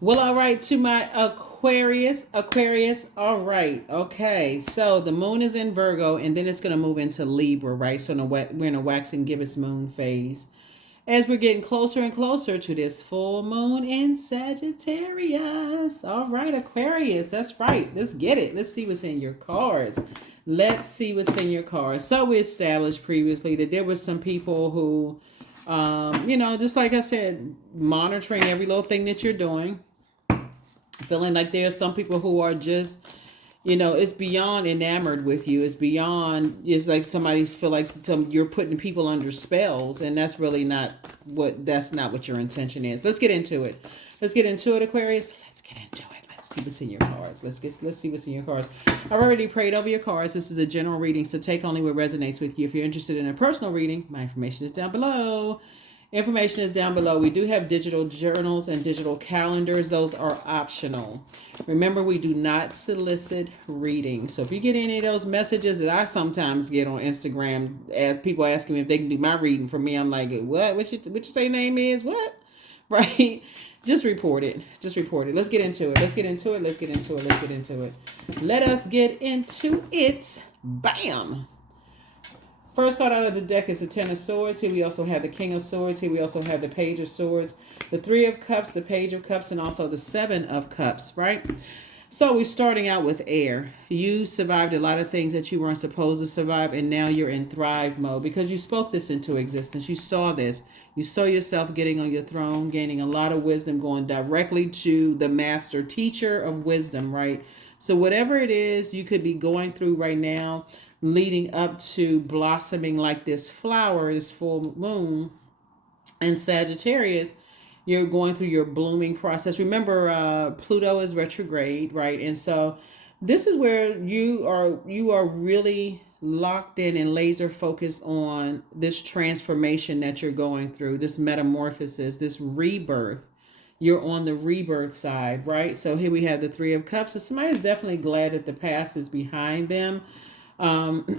Well, all right, to my Aquarius. All right, okay. So the moon is in Virgo, and then it's going to move into Libra, right? So we're in a waxing gibbous moon phase. As we're getting closer and closer to this full moon in Sagittarius. All right, Aquarius, that's right. Let's get it. Let's see what's in your cards. Let's see what's in your cards. So we established previously that there were some people who, just like I said, monitoring every little thing that you're doing, feeling like there are some people who are just, it's beyond enamored with you. It's beyond, it's like somebody's feel like you're putting people under spells, and that's not what your intention is. Let's get into it. Let's get into it, Aquarius. Let's get into it. Let's see what's in your cards. Let's see what's in your cards. I've already prayed over your cards. This is a general reading, so take only what resonates with you. If you're interested in a personal reading, my information is down below. Information is down below. We do have digital journals and digital calendars. Those are optional. Remember, we do not solicit readings. So if you get any of those messages that I sometimes get on Instagram, as people asking me if they can do my reading for me, I'm like, what? What you say your name is? What? Right? Just report it. Just report it. Let's get into it. Let's get into it. Let's get into it. Let's get into it. Let us get into it. Bam. First card out of the deck is the Ten of Swords. Here we also have the King of Swords. Here we also have the Page of Swords, the Three of Cups, the Page of Cups, and also the Seven of Cups, right? So we're starting out with air. You survived a lot of things that you weren't supposed to survive, and now you're in thrive mode because you spoke this into existence. You saw this. You saw yourself getting on your throne, gaining a lot of wisdom, going directly to the master teacher of wisdom, right? So whatever it is you could be going through right now, leading up to blossoming like this flower, this full moon in Sagittarius, you're going through your blooming process. Remember, Pluto is retrograde, right? And so this is where you are really locked in and laser focused on this transformation that you're going through, this metamorphosis, this rebirth. You're on the rebirth side, right? So here we have the Three of Cups. So somebody's definitely glad that the past is behind them.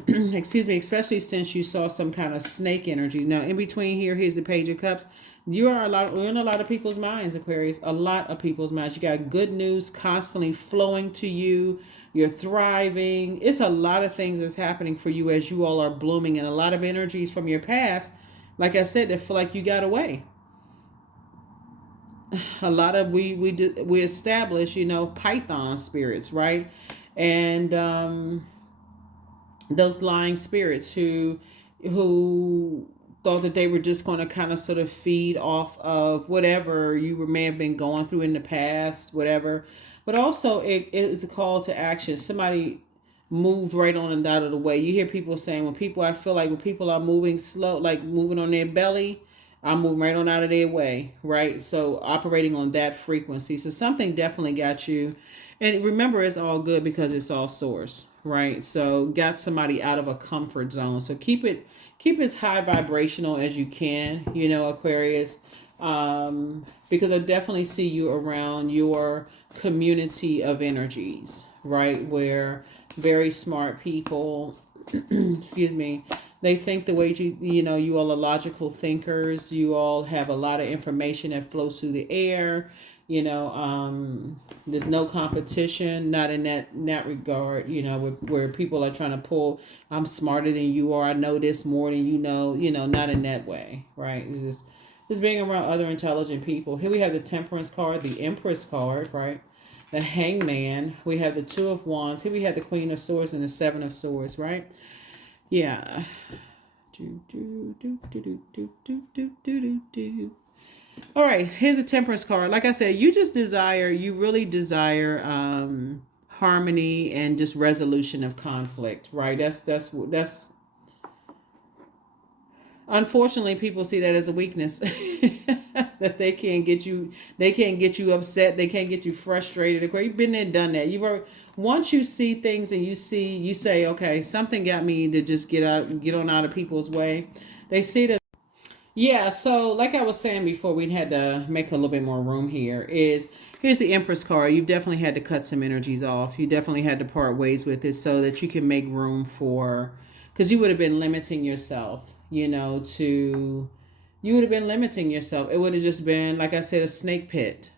Excuse me, especially since you saw some kind of snake energy. Now, in between here's the Page of Cups. We're in a lot of people's minds, Aquarius. A lot of people's minds. You got good news constantly flowing to you. You're thriving. It's a lot of things that's happening for you as you all are blooming, and a lot of energies from your past, like I said, that feel like you got away. A lot of we establish, Python spirits, right? And those lying spirits who thought that they were just going to kind of sort of feed off of whatever may have been going through in the past, whatever. But also it is a call to action. Somebody moved right on and out of the way. You hear people saying I feel like when people are moving slow, like moving on their belly, I'm moving right on out of their way, right? So operating on that frequency. So something definitely got you. And remember, it's all good because it's all source, right? So got somebody out of a comfort zone. So keep as high vibrational as you can, Aquarius. Because I definitely see you around your community of energies, right? Where very smart people, excuse me, they think the way you all are logical thinkers. You all have a lot of information that flows through the air. There's no competition, not in that regard. Where people are trying to pull, I'm smarter than you are. I know this more than you know. Not in that way, right? It's just being around other intelligent people. Here we have the Temperance card, the Empress card, right? The Hangman. We have the Two of Wands. Here we have the Queen of Swords and the Seven of Swords, right? Yeah. All right, here's a Temperance card. Like I said, you really desire harmony and just resolution of conflict, right? That's unfortunately people see that as a weakness. That they can't get you upset, they can't get you frustrated. You've been there, done that. Once you see things and you say, okay, something got me to just get on out of people's way. They see that. Yeah, so like I was saying before, we had to make a little bit more room here. Here's the Empress card. You've definitely had to cut some energies off. You definitely had to part ways with it so that you can make room for, because you would have been limiting yourself, you would have been limiting yourself. It would have just been, like I said, a snake pit.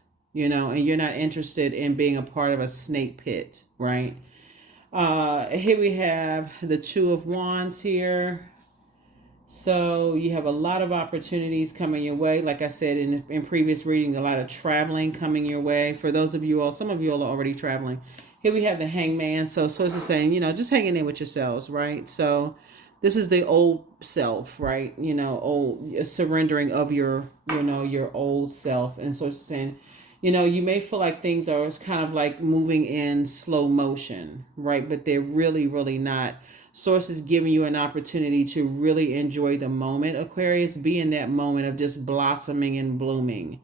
and you're not interested in being a part of a snake pit, right? Here we have the Two of Wands here. So you have a lot of opportunities coming your way. Like I said in previous reading, a lot of traveling coming your way. For those of you all, some of you all are already traveling. Here we have the Hangman. So it's saying, just hanging in with yourselves, right? So this is the old self, right? Old surrendering of your old self. And so it's saying, you may feel like things are kind of like moving in slow motion, right? But they're really, really not. Source is giving you an opportunity to really enjoy the moment, Aquarius. Be in that moment of just blossoming and blooming.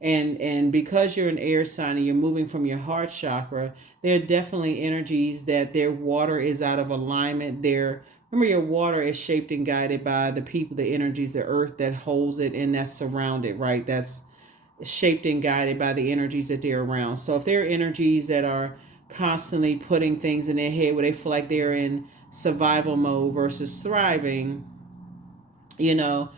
And because you're an air sign and you're moving from your heart chakra, there are definitely energies that their water is out of alignment. Remember, your water is shaped and guided by the people, the energies, the earth that holds it and that's surrounded, right? That's shaped and guided by the energies that they're around. So if there are energies that are constantly putting things in their head where they feel like they're in survival mode versus thriving, you know,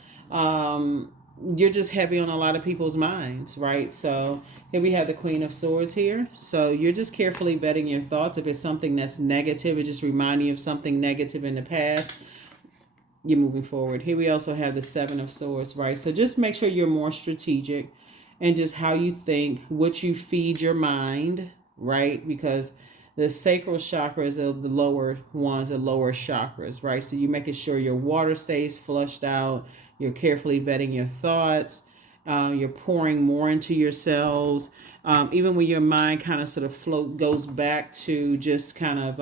you're just heavy on a lot of people's minds, right? So here we have the Queen of Swords here. So you're just carefully vetting your thoughts. If it's something that's negative, it just reminding you of something negative in the past, you're moving forward. Here we also have the Seven of Swords, right? So just make sure you're more strategic and just how you think, what you feed your mind, right? Because the sacral chakras of the lower ones are lower chakras, right? So you're making sure your water stays flushed out. You're carefully vetting your thoughts. You're pouring more into your cells. Even when your mind kind of sort of goes back to just kind of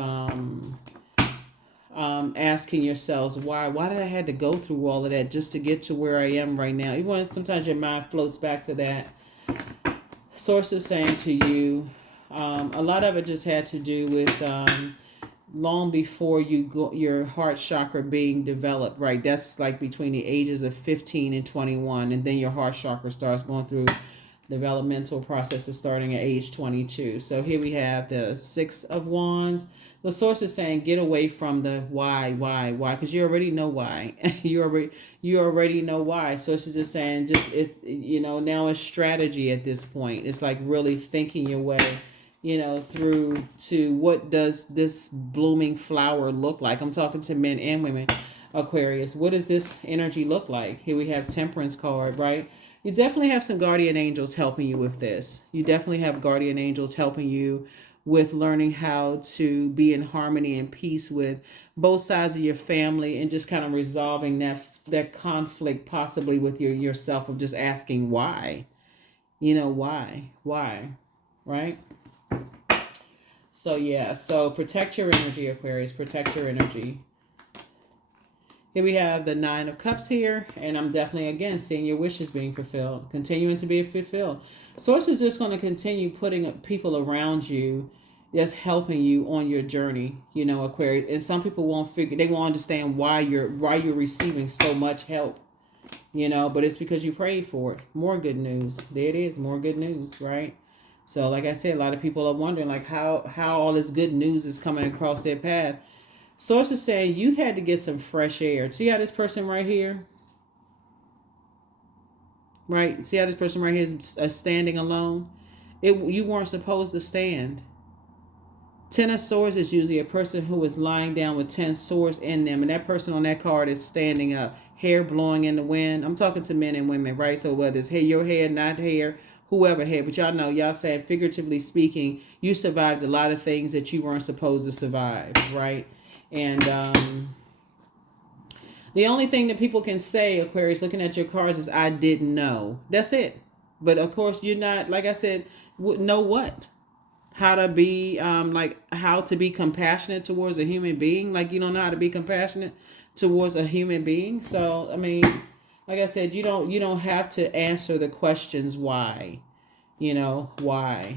asking yourselves, why did I have to go through all of that just to get to where I am right now? Even when sometimes your mind floats back to that. Source is saying to you, a lot of it just had to do with long before your heart chakra being developed, right? That's like between the ages of 15 and 21, and then your heart chakra starts going through developmental processes starting at age 22. So here we have the Six of Wands. The source is saying get away from the why, because you already know why. you already know why. So it's just saying now it's strategy at this point. It's like really thinking your way, through to what does this blooming flower look like? I'm talking to men and women, Aquarius. What does this energy look like? Here we have Temperance card, right? You definitely have some guardian angels helping you with this. You definitely have guardian angels helping you with learning how to be in harmony and peace with both sides of your family and just kind of resolving that conflict possibly with yourself of just asking why. Why, right? So yeah, so protect your energy, Aquarius. Protect your energy. Here we have the Nine of Cups here, and I'm definitely, again, seeing your wishes being fulfilled, continuing to be fulfilled. Source is just going to continue putting people around you that's helping you on your journey, Aquarius. And some people they won't understand why you're receiving so much help, but it's because you prayed for it. More good news. There it is, more good news, right? So like I said, a lot of people are wondering like how all this good news is coming across their path. Source is saying you had to get some fresh air. See how this person right here? Right? See how this person right here is standing alone? You weren't supposed to stand. 10 of Swords is usually a person who is lying down with 10 swords in them. And that person on that card is standing up. Hair blowing in the wind. I'm talking to men and women, right? So whether it's your hair, not hair, whoever hair. But y'all know, y'all said, figuratively speaking, you survived a lot of things that you weren't supposed to survive, right? And the only thing that people can say, Aquarius, looking at your cards, is I didn't know. That's it. But of course, you're not, like I said, know what? How to be how to be compassionate towards a human being. Like you don't know how to be compassionate towards a human being. So I mean, like I said, you don't have to answer the questions why. Why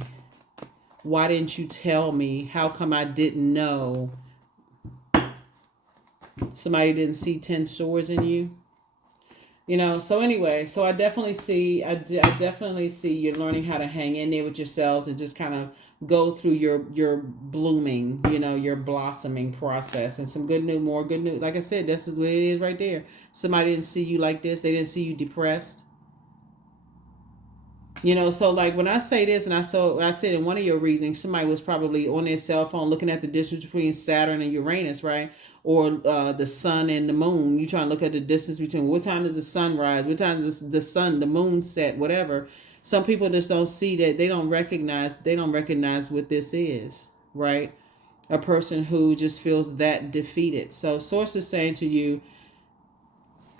didn't you tell me? How come I didn't know? Somebody didn't see 10 swords in you. So anyway, so I definitely see you're learning how to hang in there with yourselves and just kind of go through your blooming, your blossoming process. And some good news, more good news. Like I said, this is what it is right there. Somebody didn't see you like this. They didn't see you depressed. So like when I say this, and I said in one of your readings, somebody was probably on their cell phone looking at the distance between Saturn and Uranus, right? Or the sun and the moon. You trying to look at the distance between what time does the sun rise, what time does the moon set, whatever. Some people just don't see that. They don't recognize what this is, right? A person who just feels that defeated. So source is saying to you,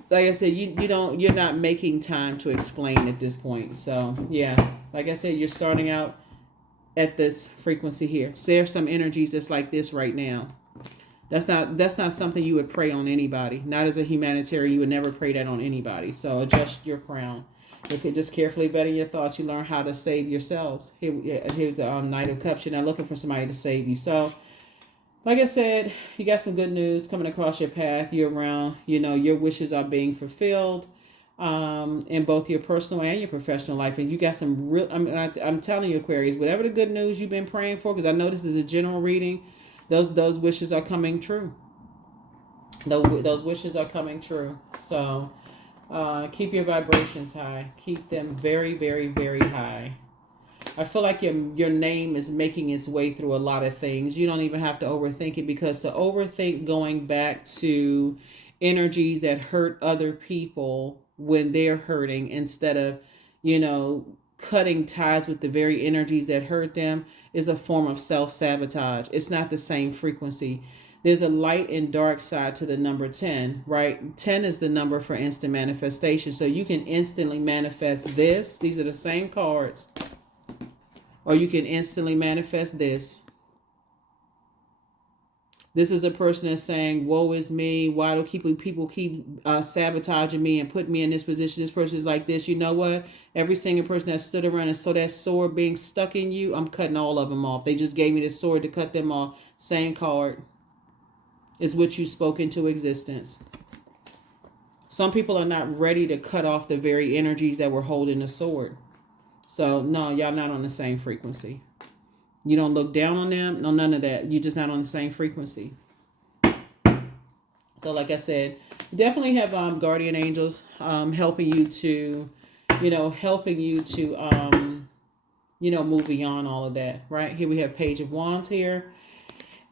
like I said, you're not making time to explain at this point. So yeah, like I said, you're starting out at this frequency here. So there's some energies that's like this right now. That's not something you would pray on anybody. Not as a humanitarian, you would never pray that on anybody. So adjust your crown. If you just carefully vetting your thoughts, you learn how to save yourselves. Here's the Knight of Cups. You're not looking for somebody to save you. So like I said, you got some good news coming across your path. You're around, your wishes are being fulfilled in both your personal and your professional life. And you got some real, I'm telling you, Aquarius, whatever the good news you've been praying for, because I know this is a general reading, those wishes are coming true. Those wishes are coming true. So keep your vibrations high. Keep them very, very, very high. I feel like your name is making its way through a lot of things. You don't even have to overthink it, because to overthink going back to energies that hurt other people when they're hurting, instead of, cutting ties with the very energies that hurt them, is a form of self-sabotage. It's not the same frequency. There's a light and dark side to the number 10, right? 10 is the number for instant manifestation. So you can instantly manifest this. These are the same cards. Or you can instantly manifest this. This is a person that's saying, woe is me. Why do people keep sabotaging me and putting me in this position? This person is like this. You know what? Every single person that stood around and saw that sword being stuck in you, I'm cutting all of them off. They just gave me this sword to cut them off. Same card is what you spoke into existence. Some people are not ready to cut off the very energies that were holding the sword. So, no, y'all not on the same frequency. You don't look down on them. No, none of that. You're just not on the same frequency. So, like I said, you definitely have guardian angels helping you to, move beyond all of that. Right? Here we have Page of Wands here.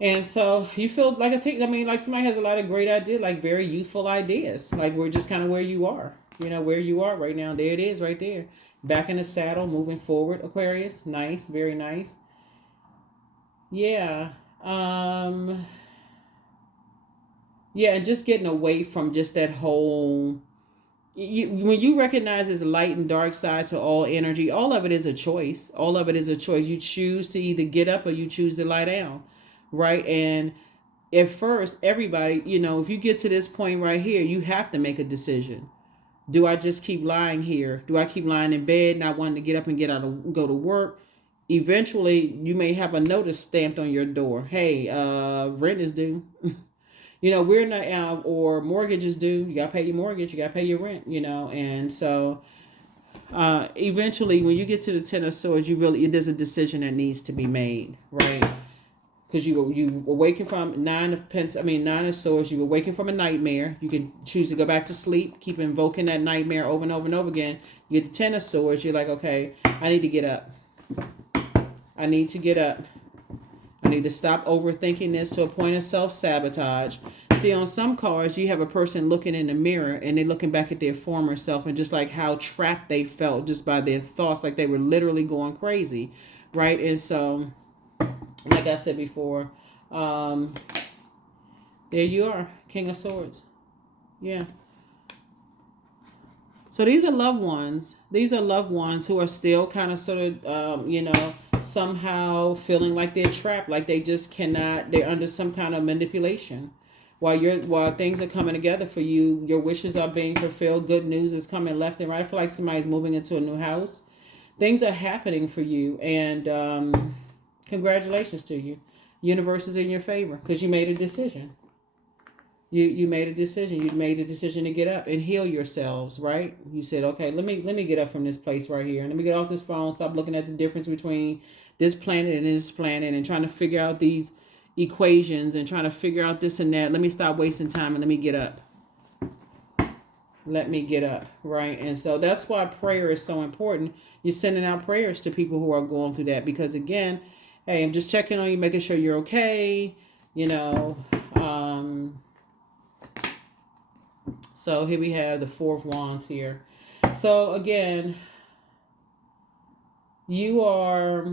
And so you feel like like somebody has a lot of great ideas, like very youthful ideas. Like we're just kind of where you are. Where you are right now. There it is right there. Back in the saddle, moving forward, Aquarius. Nice, very nice. Yeah. Yeah, and just getting away from just that whole... when you recognize this light and dark side to all energy, all of it is a choice. All of it is a choice. You choose to either get up or you choose to lie down, right? And at first, everybody, if you get to this point right here, you have to make a decision. Do I just keep lying here? Do I keep lying in bed, not wanting to get up and go to work? Eventually, you may have a notice stamped on your door. Hey, rent is due. We're not, or mortgage is due. You got to pay your mortgage. You got to pay your rent, And so eventually, when you get to the Ten of Swords, there's a decision that needs to be made, right? Because you awaken from Nine of Swords. You awaken from a nightmare. You can choose to go back to sleep, keep invoking that nightmare over and over and over again. You get the Ten of Swords. You're like, okay, I need to get up. I need to get up. I need to stop overthinking this to a point of self-sabotage. See, on some cards, you have a person looking in the mirror and they're looking back at their former self and just like how trapped they felt just by their thoughts, like they were literally going crazy, right? And so... like I said before, there you are, King of Swords. Yeah. So these are loved ones. These are loved ones who are still kind of sort of, somehow feeling like they're trapped, like they just cannot, they're under some kind of manipulation. While things are coming together for you, your wishes are being fulfilled, good news is coming left and right. I feel like somebody's moving into a new house. Things are happening for you, and congratulations to you. Universe is in your favor because you made a decision. You made a decision. You made a decision to get up and heal yourselves, right? You said, okay, let me get up from this place right here. And let me get off this phone, stop looking at the difference between this planet and this planet and trying to figure out these equations and trying to figure out this and that. Let me stop wasting time and let me get up. Let me get up, right? And so that's why prayer is so important. you're sending out prayers to people who are going through that, because again, hey, I'm just checking on you, making sure you're okay, you know. So here we have the Four of Wands here. So again, you are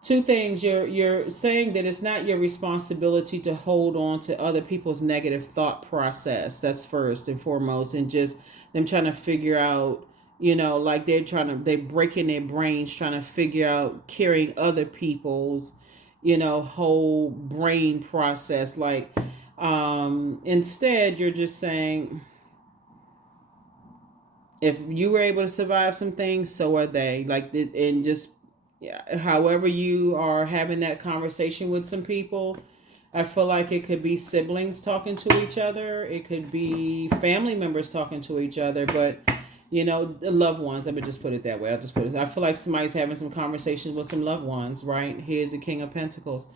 two things. You're saying that it's not your responsibility to hold on to other people's negative thought process. That's first and foremost, and just them trying to figure out, you know, like they're breaking their brains trying to figure out carrying other people's, you know, whole brain process. Like, instead you're just saying, if you were able to survive some things, so are they. Like, and just, yeah, however you are having that conversation with some people, I feel like it could be siblings talking to each other. It could be family members talking to each other, but you know, loved ones. Let me just put it that way. I'll just put it. I feel like somebody's having some conversations with some loved ones, right? Here's the King of Pentacles.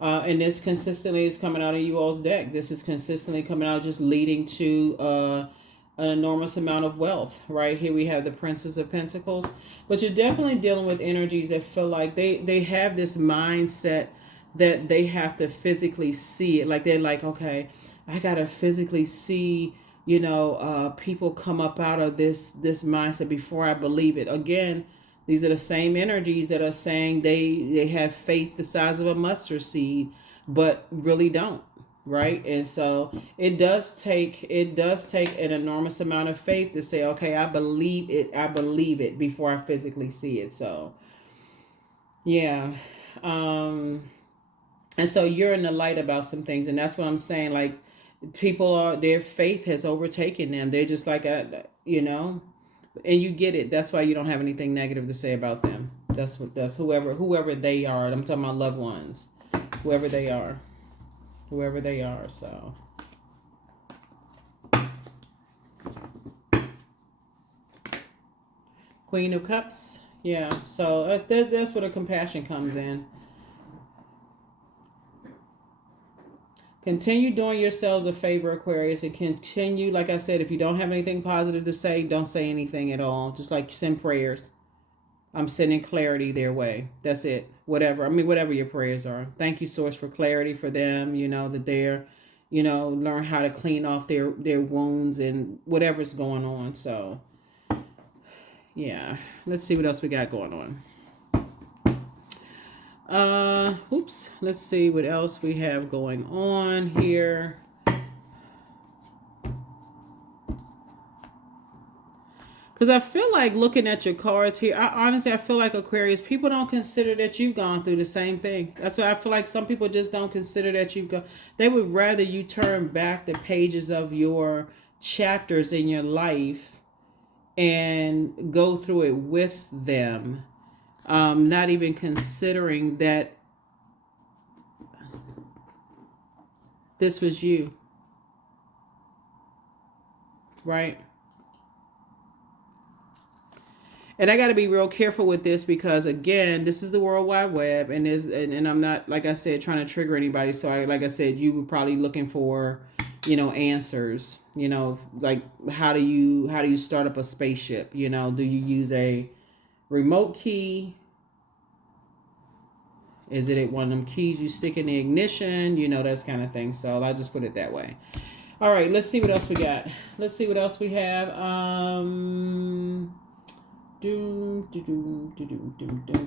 And this consistently is coming out of you all's deck. This is consistently coming out, just leading to an enormous amount of wealth, right? Here we have the Princess of Pentacles. But you're definitely dealing with energies that feel like they have this mindset that they have to physically see it. Like, they're like, okay, I got to physically see, you know, people come up out of this mindset before I believe it. Again, these are the same energies that are saying they have faith the size of a mustard seed, but really don't. Right. And so it does take an enormous amount of faith to say, okay, I believe it before I physically see it. So yeah. And so you're in the light about some things, and that's what I'm saying. Like, their faith has overtaken them. They're just like, you know, and you get it. That's why you don't have anything negative to say about them. That's whoever they are. I'm talking about loved ones, whoever they are. So Queen of Cups. Yeah. So that's where the compassion comes in. Continue doing yourselves a favor, Aquarius, and continue, like I said, if you don't have anything positive to say, don't say anything at all. Just like send prayers. I'm sending clarity their way. That's it. Whatever your prayers are. Thank you, Source, for clarity for them. You know, that they're, you know, learn how to clean off their wounds and whatever's going on. So, yeah. Let's see what else we got going on. Let's see what else we have going on here. Because I feel like looking at your cards here, I feel like, Aquarius, people don't consider that you've gone through the same thing. That's why I feel like some people just don't consider that you've gone. They would rather you turn back the pages of your chapters in your life and go through it with them. Not even considering that this was you. Right? And I got to be real careful with this, because again, this is the World Wide Web, and I'm not, like I said, trying to trigger anybody. So like I said, you were probably looking for, you know, answers, you know, like how do you start up a spaceship? You know, do you use a remote key? Is it one of them keys you stick in the ignition? You know, that's kind of thing. So I'll just put it that way. All right, let's see what else we got. Let's see what else we have.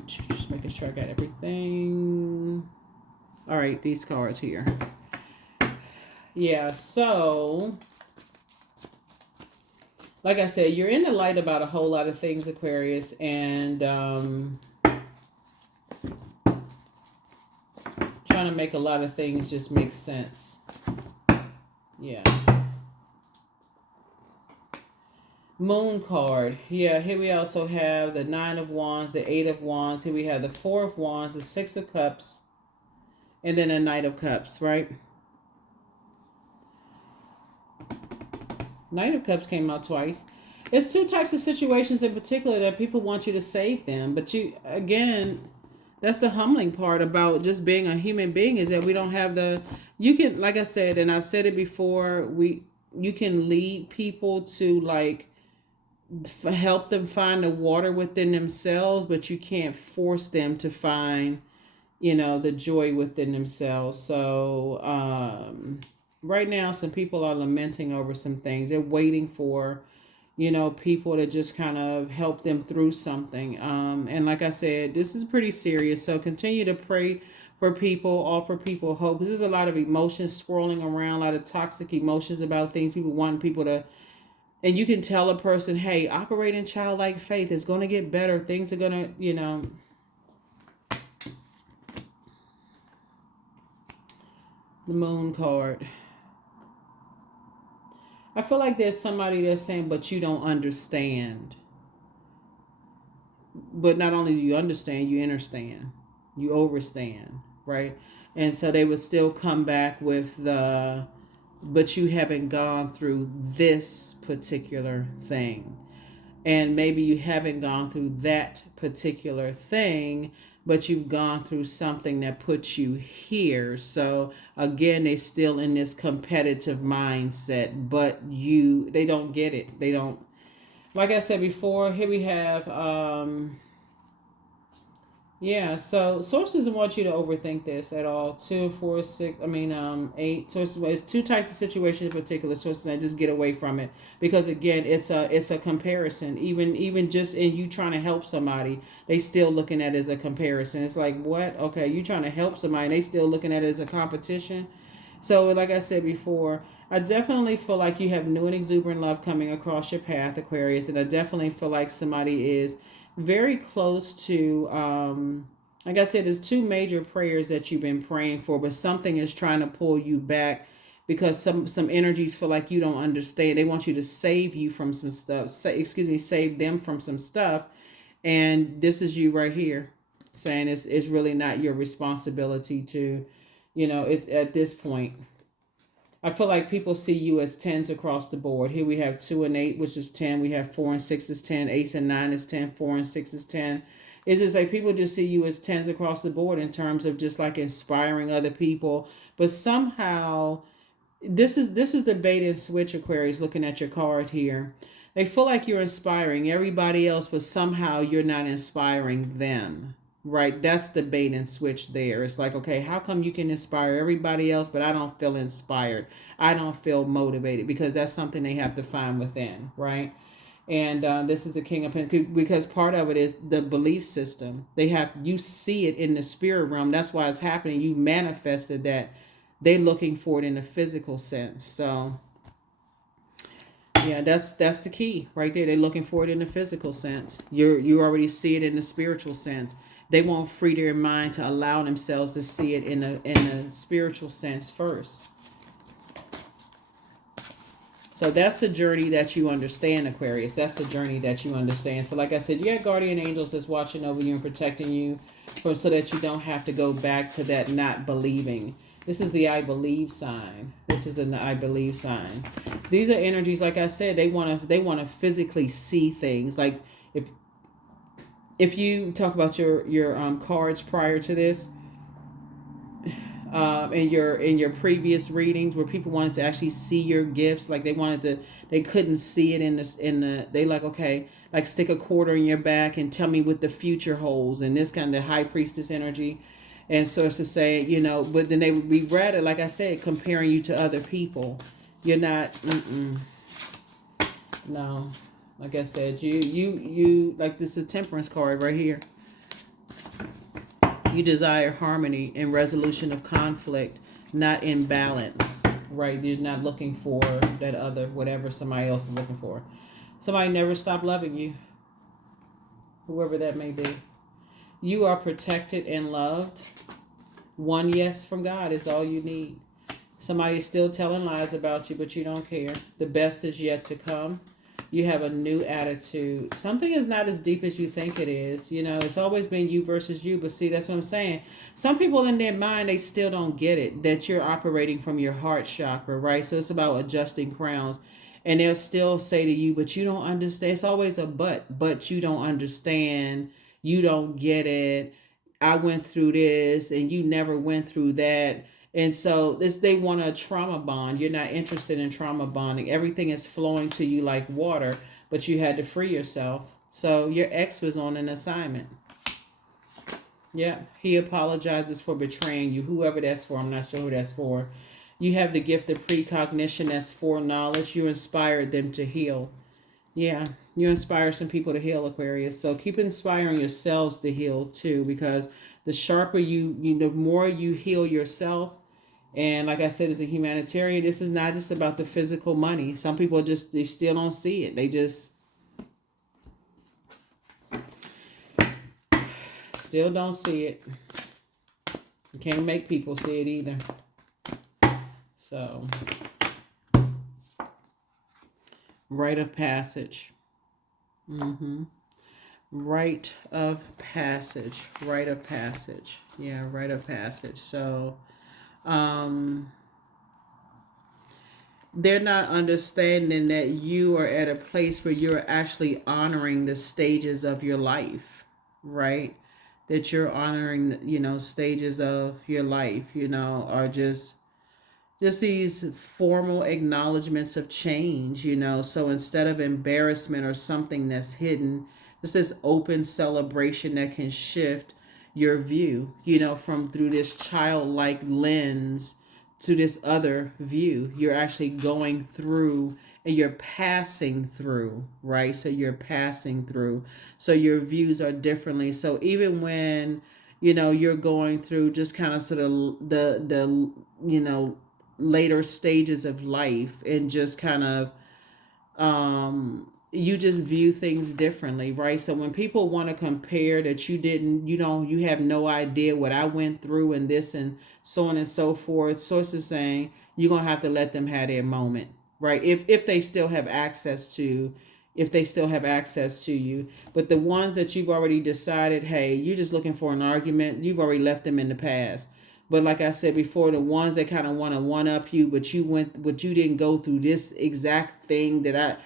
Just making sure I got everything. All right, these cards here. Yeah, so like I said, you're in the light about a whole lot of things, Aquarius, and trying to make a lot of things just make sense. Yeah. Moon card. Yeah, here we also have the Nine of Wands, the Eight of Wands. Here we have the Four of Wands, the Six of Cups, and then a Knight of Cups, right? Knight of Cups came out twice. It's two types of situations in particular that people want you to save them. But you, again, that's the humbling part about just being a human being, is that we don't have you can, like I said, and I've said it before, you can lead people to, like, help them find the water within themselves, but you can't force them to find, the joy within themselves. So right now, some people are lamenting over some things. They're waiting for, people to just kind of help them through something. And like I said, this is pretty serious. So continue to pray for people, offer people hope. This is a lot of emotions swirling around, a lot of toxic emotions about things. People want people to, and you can tell a person, hey, operate in childlike faith. It's going to get better. Things are going to, the moon card. I feel like there's somebody that's saying, but you don't understand. But not only do you understand, you understand. You overstand, right? And so they would still come back with but you haven't gone through this particular thing. And maybe you haven't gone through that particular thing, but you've gone through something that puts you here. So again, they still in this competitive mindset, but they don't get it. They don't, like I said before, here we have yeah, so sources don't want you to overthink this at all. 2, 4, 6, 8 sources. It's two types of situations in particular sources. I just get away from it because again, it's a comparison. Even just in you trying to help somebody, they still looking at it as a comparison. It's like, what? Okay, you trying to help somebody, and they still looking at it as a competition. So like I said before, I definitely feel like you have new and exuberant love coming across your path, Aquarius, and I definitely feel like somebody is very close to like I said, there's two major prayers that you've been praying for, but something is trying to pull you back because some energies feel like you don't understand. They want you to save you from some stuff. Save them from some stuff. And this is you right here saying it's really not your responsibility to, it's at this point. I feel like people see you as tens across the board. Here we have 2 and 8, which is 10. We have 4 and 6 is 10. 8 and 9 is 10. 4 and 6 is 10. It's just like people just see you as tens across the board in terms of just like inspiring other people. But somehow, this is the bait and switch, Aquarius, looking at your card here. They feel like you're inspiring everybody else, but somehow you're not inspiring them. Right, that's the bait and switch there. It's like, okay, how come you can inspire everybody else, but I don't feel inspired? I don't feel motivated, because that's something they have to find within, right? And this is the King of Pentacles, because part of it is the belief system. You see it in the spirit realm. That's why it's happening. You manifested that. They're looking for it in the physical sense. So yeah, that's the key right there. They're looking for it in the physical sense. You already see it in the spiritual sense. They won't free their mind to allow themselves to see it in a spiritual sense first. So that's the journey that you understand, Aquarius. That's the journey that you understand. So like I said, you got guardian angels that's watching over you and protecting you so that you don't have to go back to that not believing. This is the I believe sign. This is the I believe sign. These are energies, like I said, they want to physically see things. Like if you talk about your cards prior to this, in your previous readings, where people wanted to actually see your gifts, like they couldn't see it they like, okay, like stick a quarter in your back and tell me what the future holds, and this kind of high priestess energy. And so it's to say, but then they would be rather, like I said, comparing you to other people. You're not, no. Like I said, you like, this is a temperance card right here. You desire harmony and resolution of conflict, not imbalance, right? You're not looking for that other, whatever somebody else is looking for. Somebody never stopped loving you, whoever that may be. You are protected and loved. One yes from God is all you need. Somebody's still telling lies about you, but you don't care. The best is yet to come. You have a new attitude. Something is not as deep as you think it is. It's always been you versus you. But see, that's what I'm saying. Some people in their mind, they still don't get it, that you're operating from your heart chakra, right? So it's about adjusting crowns. And they'll still say to you, but you don't understand. It's always a but you don't understand. You don't get it. I went through this and you never went through that. And so they want a trauma bond. You're not interested in trauma bonding. Everything is flowing to you like water. but you had to free yourself. So your ex was on an assignment. Yeah, he apologizes for betraying you, whoever that's for. I'm not sure who that's for. You have the gift of precognition, that's foreknowledge. You inspired them to heal. Yeah, you inspire some people to heal, Aquarius. So keep inspiring yourselves to heal too, because the sharper the more you heal yourself. And like I said, as a humanitarian, this is not just about the physical money. Some people just, they still don't see it. They just still don't see it. You can't make people see it either. So, rite of passage. Rite of passage. Rite of passage. Yeah, rite of passage. So, they're not understanding that you are at a place where you're actually honoring the stages of your life, right? That you're honoring, stages of your life, are just these formal acknowledgments of change, So instead of embarrassment or something that's hidden, it's this open celebration that can shift your view, from through this childlike lens to this other view. You're actually going through and you're passing through, right? So you're passing through. So your views are differently. So even when, you're going through just kind of sort of the later stages of life, and just kind of you just view things differently, right? So when people want to compare that you didn't, you have no idea what I went through and this and so on and so forth, sources saying you're gonna have to let them have their moment, right? If they still have access to, if they still have access to you. But the ones that you've already decided, hey, you're just looking for an argument, you've already left them in the past. But like I said before, the ones that kind of want to one up you, but you didn't go through this exact thing that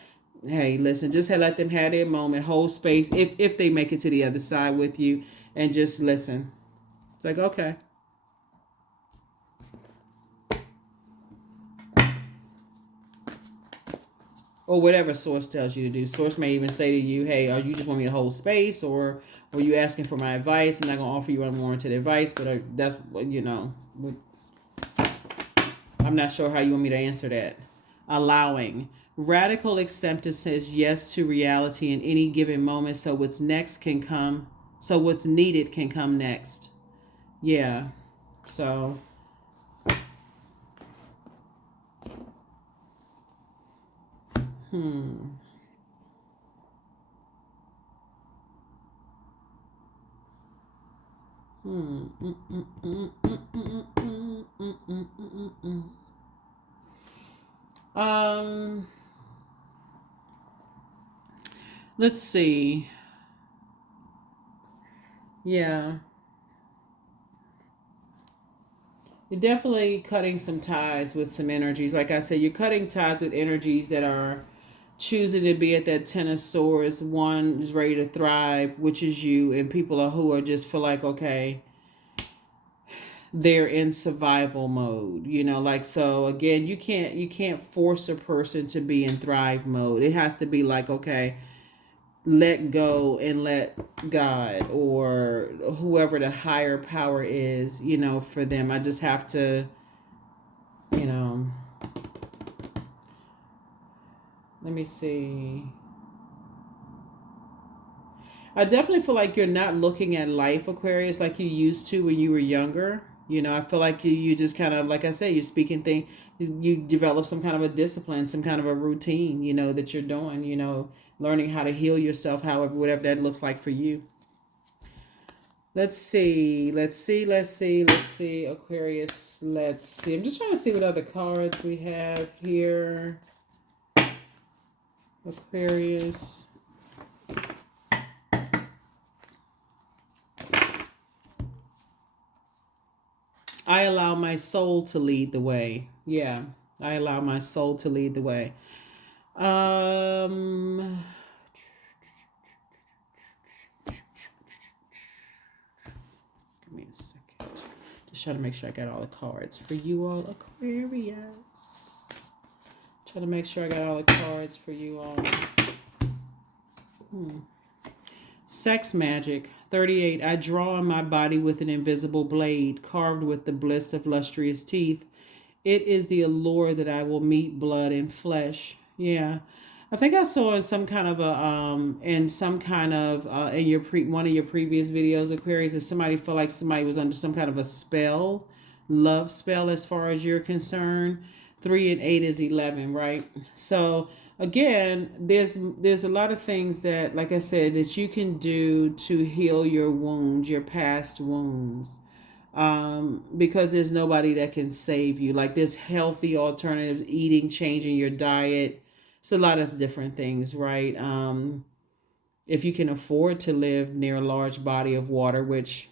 hey, listen, just let them have their moment, hold space if they make it to the other side with you, and just listen. It's like, okay. Or whatever source tells you to do. Source may even say to you, hey, are you just want me to hold space, or were you asking for my advice? I'm not going to offer you unwarranted advice, but that's, I'm not sure how you want me to answer that. Allowing. Radical acceptance says yes to reality in any given moment, so what's needed can come next. Yeah. So let's see. Yeah. You're definitely cutting some ties with some energies. Like I said, you're cutting ties with energies that are choosing to be at that Ten of Swords. One is ready to thrive, which is you, and people who are just feel like, okay, they're in survival mode. Like, so again, you can't force a person to be in thrive mode. It has to be like, okay, let go and let God or whoever the higher power is, for them. I just have to, let me see. I definitely feel like you're not looking at life, Aquarius, like you used to when you were younger. I feel like you just kind of, like I said, you're speaking thing. You develop some kind of a discipline, some kind of a routine, that you're doing, learning how to heal yourself, however, whatever that looks like for you. Let's see, Aquarius, let's see. I'm just trying to see what other cards we have here. Aquarius. I allow my soul to lead the way. Yeah, I allow my soul to lead the way. Give me a second. Just trying to make sure I got all the cards for you all, Aquarius. Trying to make sure I got all the cards for you all. Sex magic. 38. I draw on my body with an invisible blade, carved with the bliss of lustrous teeth. It is the allure that I will meet blood and flesh. Yeah. I think I saw in some kind of a in some kind of in your one of your previous videos, Aquarius, that somebody felt like somebody was under some kind of a spell, love spell as far as you're concerned. 3 and 8 is 11, right? So again, there's a lot of things that, like I said, that you can do to heal your wounds, your past wounds, because there's nobody that can save you. Like there's healthy alternative eating, changing your diet. It's a lot of different things, right? If you can afford to live near a large body of water, which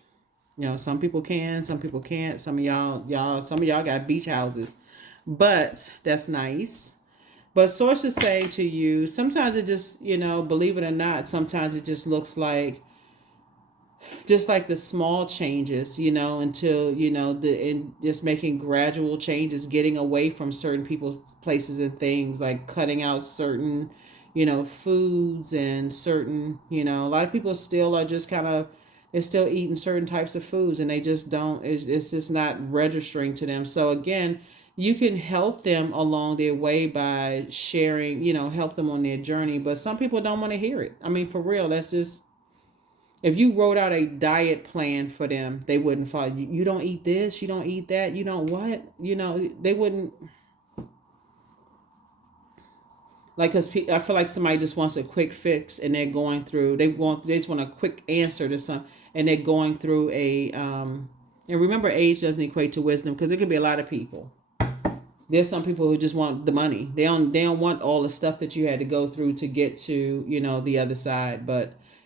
some people can, some people can't. Some of y'all got beach houses, but that's nice. But source is saying to you, sometimes it just, believe it or not, sometimes it just looks like just like the small changes, until, and just making gradual changes, getting away from certain people's places and things, like cutting out certain, foods and certain, a lot of people still are just kind of, they're still eating certain types of foods and they just don't, it's just not registering to them. So again, you can help them along their way by sharing, help them on their journey. But some people don't want to hear it. I mean, for real, that's just, if you wrote out a diet plan for them, they wouldn't follow. You don't eat this, you don't eat that, you don't what? They wouldn't. Like, because I feel like somebody just wants a quick fix and they're going through, they just want a quick answer to something, and they're going through and remember, age doesn't equate to wisdom, because it could be a lot of people. There's some people who just want the money. They don't want all the stuff that you had to go through to get to, the other side.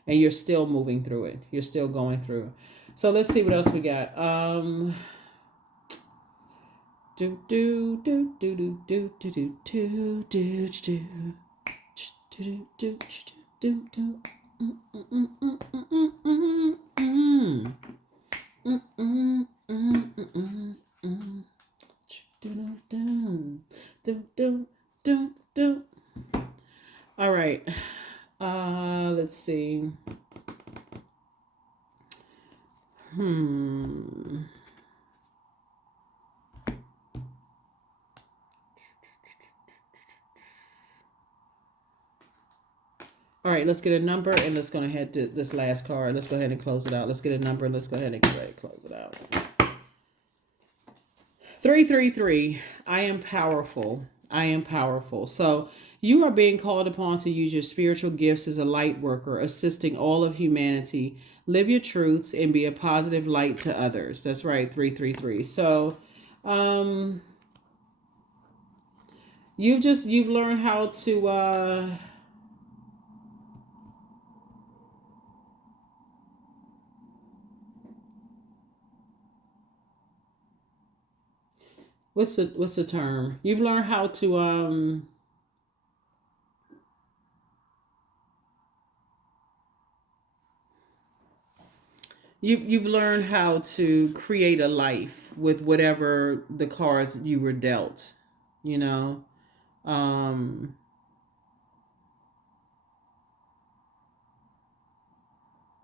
And you're still moving through it. You're still going through. So let's see what else we got. Do do do do do do do do do do do do do do. All right. Let's see. All right, let's get a number and let's go ahead to this last card. Let's go ahead and close it out. Let's get a number and let's go ahead and close it out. 333. I am powerful. I am powerful. So you are being called upon to use your spiritual gifts as a light worker, assisting all of humanity. Live your truths and be a positive light to others. That's right, 333. So you've learned how to what's the term? You've learned how to you've learned how to create a life with whatever the cards you were dealt, you know. Um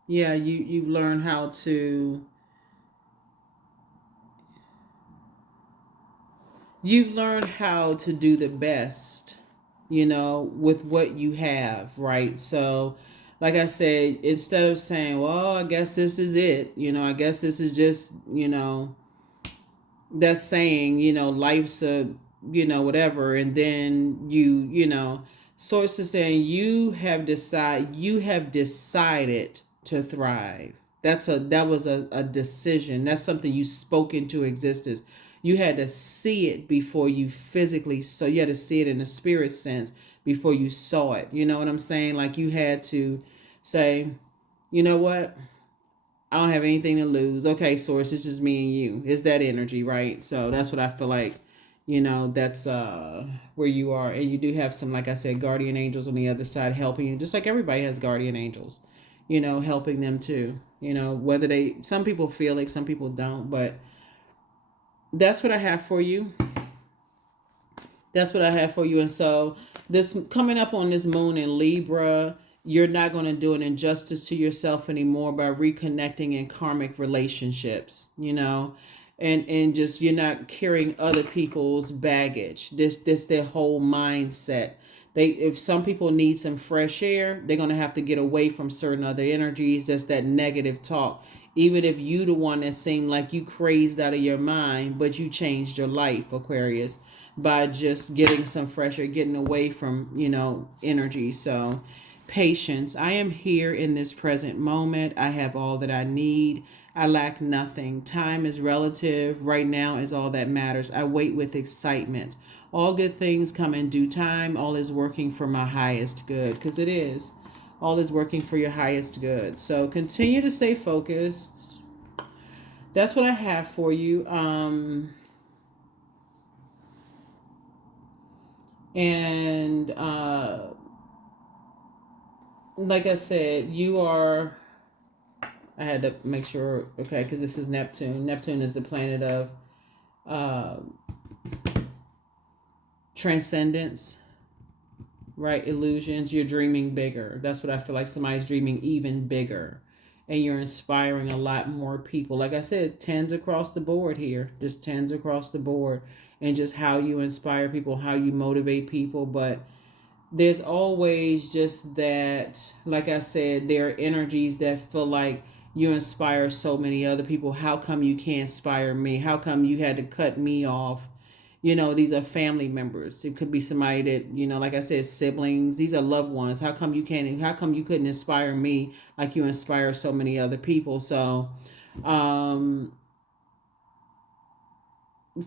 yeah, you've learned how to do the best, with what you have, right? So, like I said, instead of saying, well, I guess this is it, I guess this is just, that's saying, life's a, whatever. And then sources saying you have decided to thrive. That was a decision. That's something you spoke into existence. You had to see it before you physically, so you had to see it in the spirit sense before you saw it. You know what I'm saying? Like you had to say, you know what? I don't have anything to lose. Okay, source, it's just me and you. It's that energy, right? So that's what I feel like, that's where you are. And you do have some, like I said, guardian angels on the other side helping you, just like everybody has guardian angels, helping them too. Whether some people feel it, some people don't, but that's what I have for you. That's what I have for you. And so this coming up on this moon in Libra, you're not going to do an injustice to yourself anymore by reconnecting in karmic relationships, you know, and just you're not carrying other people's baggage. This their whole mindset. They, if some people need some fresh air, they're going to have to get away from certain other energies. That's that negative talk. Even if you the one that seemed like you crazed out of your mind, but you changed your life, Aquarius, by just getting some fresh air, getting away from, you know, energy. So patience. I am here in this present moment. I have all that I need. I lack nothing. Time is relative. Right now is all that matters. I wait with excitement. All good things come in due time. All is working for my highest good, because it is. All is working for your highest good. So continue to stay focused. That's what I have for you. And like I said, you are. I had to make sure, okay, because this is Neptune. Neptune is the planet of uh, transcendence, right? Illusions. You're dreaming bigger. That's what I feel like. Somebody's dreaming even bigger. And you're inspiring a lot more people. Like I said, tens across the board here. Just tens across the board. And just how you inspire people, how you motivate people. But there's always just that, like I said, there are energies that feel like you inspire so many other people. How come you can't inspire me? How come you had to cut me off? You know, these are family members. It could be somebody that, you know, like I said, siblings. These are loved ones. How come you can't? How come you couldn't inspire me like you inspire so many other people? So, um,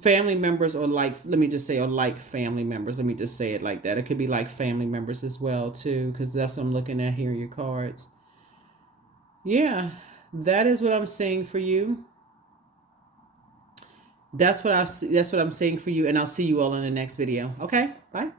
family members, or like, let me just say, or like family members, let me just say it like that. It could be like family members as well too, because that's what I'm looking at here, your cards. Yeah, that is what I'm saying for you. That's what I'm saying for you, and I'll see you all in the next video. Okay, bye.